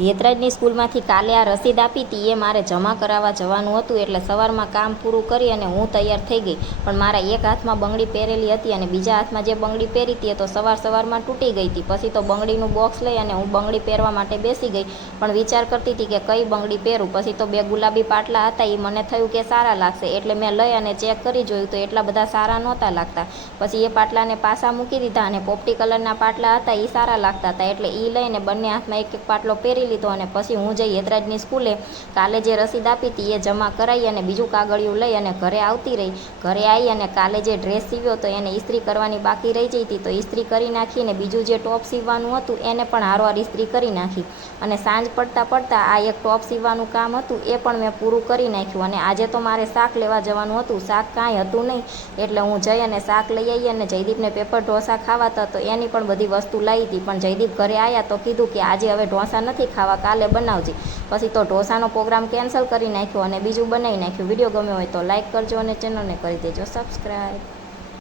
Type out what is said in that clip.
યેતરાજની સ્કૂલમાંથી કાલે આ રસીદ આપી હતી એ મારે જમા કરાવવા જવાનું હતું એટલે સવારમાં કામ પૂરું કરી અને હું તૈયાર થઈ ગઈ. પણ મારા એક હાથમાં બંગડી પહેરેલી હતી અને બીજા હાથમાં જે બંગડી પહેરી હતી તો સવાર સવારમાં તૂટી ગઈ હતી. પછી તો બંગડીનું બોક્સ લઈ અને હું બંગડી પહેરવા માટે બેસી ગઈ. પણ વિચાર કરતી હતી કે કઈ બંગડી પહેરું. પછી તો બે ગુલાબી પાટલા હતા. એ મને થયું કે સારા લાગશે. એટલે મેં લઈ અને ચેક કરી જોયું તો એટલા બધા સારા નહોતા લાગતા. પછી એ પાટલાને પાછા મૂકી દીધા અને પોપટી કલરના પાટલા હતા. એ સારા લાગતા હતા. એટલે એ લઈને બંને હાથમાં એક એક પાટલો પહેરી લીધો અને પછી હું જઈ હેતરાજની સ્કૂલે કાલે જે રસીદ આપી હતી એ જમા કરાવી અને બીજું કાગળિયું લઈ અને ઘરે આવતી રહી. ઘરે આવી અને કાલે જે ડ્રેસ સીવ્યો તો એને ઇસ્ત્રી કરવાની બાકી રહી જઈ હતી તો ઇસ્ત્રી કરી નાખીને બીજું જે ટોપ સીવવાનું હતું એને પણ હારવાર ઇસ્ત્રી કરી નાખી. અને સાંજ પડતા પડતા આ એક ટોપ સીવવાનું કામ હતું એ પણ મેં પૂરું કરી નાખ્યું અને આજે તો મારે શાક લેવા જવાનું હતું. શાક કાંઈ હતું નહીં. એટલે હું જઈ અને શાક લઈ આવી અને જયદીપને પેપર ઢોસા ખાવાતા તો એની પણ બધી વસ્તુ લાવી હતી. પણ જયદીપ ઘરે આવ્યા તો કીધું કે આજે હવે ઢોસા નથી ખાવા કાલે બનાવજે. પછી તો ઢોસાનો પ્રોગ્રામ કેન્સલ કરી નાખ્યો અને બીજું બનાવી નાખ્યું. વીડિયો ગમ્યો હોય તો લાઈક કરજો અને ચેનલને કરી દેજો. સબસ્ક્રાઈબ